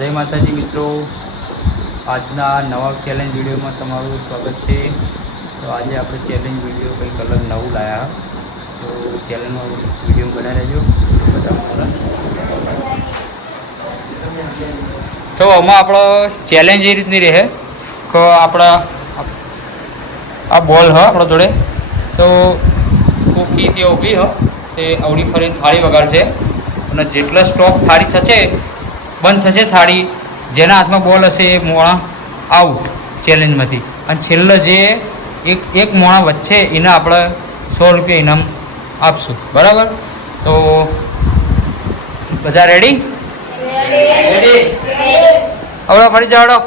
જય માતાજી મિત્રો. આજના નવા ચેલેન્જ વિડીયોમાં તમારું સ્વાગત છે. તો આજે આપણે ચેલેન્જ વીડિયો કંઈક અલગ નવું લાયા. તો ચેલેન્જમાં વીડિયો બનાવી રહેજો તો આમાં આપણો ચેલેન્જ એ રીતની રહે. કે આપણા આ બોલ હ, આપણા જોડે. તો કોકી તે ઊભી હ. તે અવળી ફરીને થાળી વગાડશે. અને જેટલા સ્ટોપ થાળી થશે બંધ થશે થાળી જેના હાથમાં બોલ હશે એ મોણા આઉટ ચેલેન્જમાંથી. અને છેલ્લે જે એક એક મોણા વચ્ચે એને આપણે સો રૂપિયા ઇનામ આપશું. બરાબર? તો બધા રેડી આવડો ફરી જાવડો.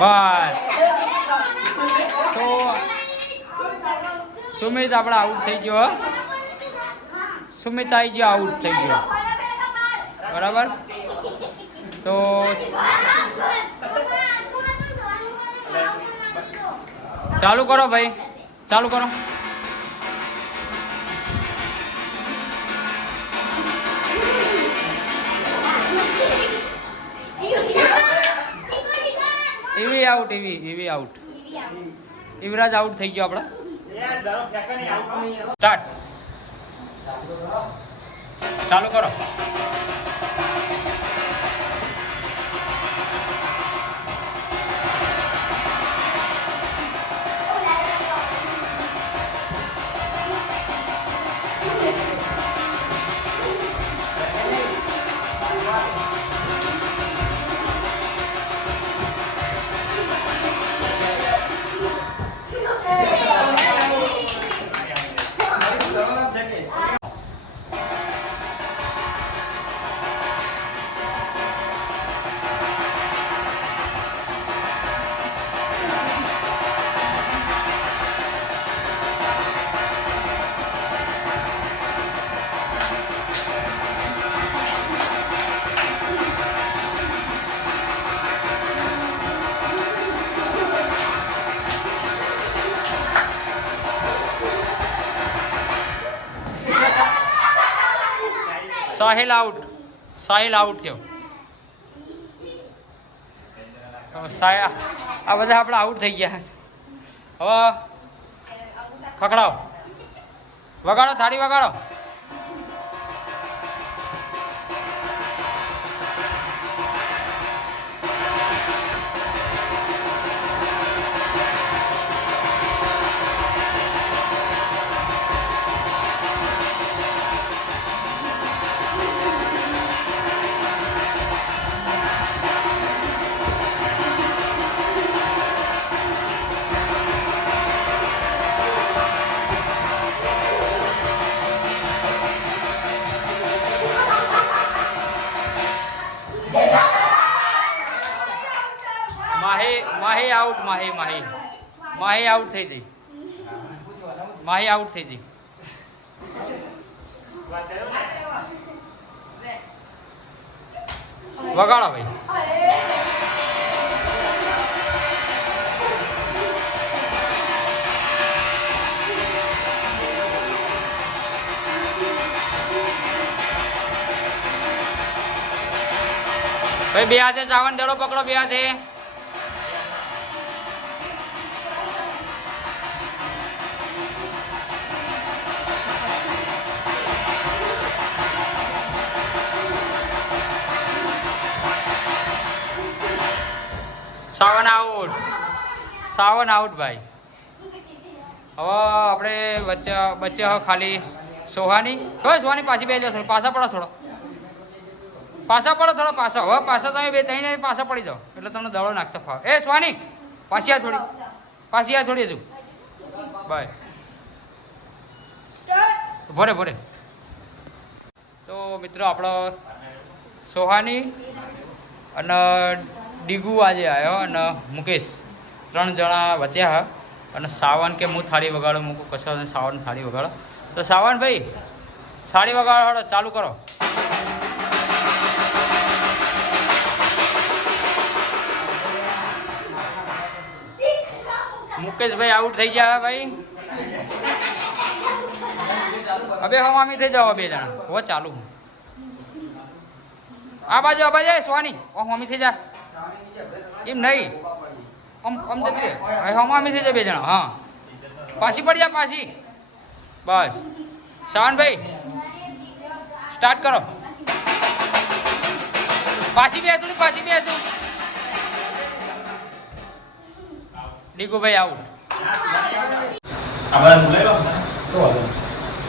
બસ. તો સુમિત આપણે આઉટ થઈ ગયો હો. સુમિત આવી ગયો આઉટ થઈ ગયો. બરાબર? તો ચાલુ કરો ભાઈ ચાલુ કરો. એવી આઉટ એવી એવી આઉટ યુવરાજ આઉટ થઈ ગયો આપણે. સ્ટાર્ટ ચાલુ કરો. સાહિલ આઉટ. સાહિલ આઉટ થયો. આ બધા આપણે આઉટ થઈ ગયા હવે ખકડાવ વગાડો, થાળી વગાડો. આઉટ માહી માહી માહી આઉટ થઈ ગઈ માહી આઉટ થઈ ગઈ વગાડો ભાઈ. ભાઈ, બે હાથે ચાવન દડો પકડો, બે હાથે. સાવન આઉટ. સાવન આઉટ ભાઈ. હવે આપણે વચ્ચે વચ્ચે હવે ખાલી સોહાની, હવે સોહાની પાછી બે જશો, પાછા પડો થોડો. પાછા પડો થોડો, પાછા. હવે પાછા તમે બે થઈને પાછા પડી જાઓ. એટલે તમને દડો નાખતો ફાવ. એ સોહાની, પાછી આ થોડી. પાછી આ થોડી હજુ. બાય ભરે ભરે તો મિત્રો, આપણો સોહાની અને ડીગુ આજે આવ્યો અને મુકેશ. ત્રણ જણા વચ્યા અને સાવન કે હું થાળી વગાડો, મૂકું કશો સાવન થાળી વગાડો. તો સાવન ભાઈ, થાળી વગાડો ચાલુ કરો. મુકેશભાઈ આઉટ થઈ ગયા ભાઈ. હવે હવામી થઈ જાઓ બે જણા. હો, ચાલુ આ બાજુ આ બાજુ સોની. ઓ હમી થઈ જા. એમ નહીં. આમ આમ જતી રહે હમામી થઈ જાય બે જણા હા. પાછી પડી જા પાછી. બસ. શાહનભાઈ સ્ટાર્ટ કરો. પાછી બે હતું પાછી બે હતું. ડીકુભાઈ આઉટ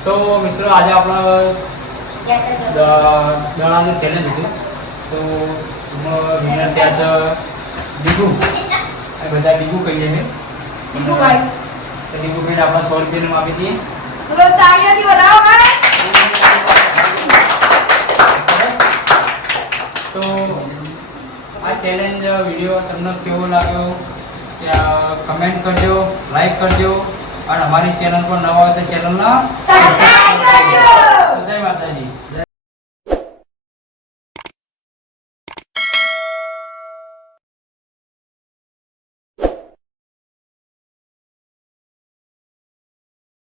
તો મિત્રો આજે આપણા દળાનું ચેલેન્જ હતું. તો એમાં ત્યાં ડીગુ આ બધા ડીગુ કહીએ છે. તો આપણે સો રૂપિયાનું આપી દઈએ બોલો તાળીઓથી વધાવો મારે તો આ ચેલેન્જ વીડિયો તમને કેવો લાગ્યો કમેન્ટ કરજો લાઈક કરજો અને અમારી ચેનલ પર નવા હોય તો ચેનલના સબસ્ક્રાઇબ કરજો જય માતાજી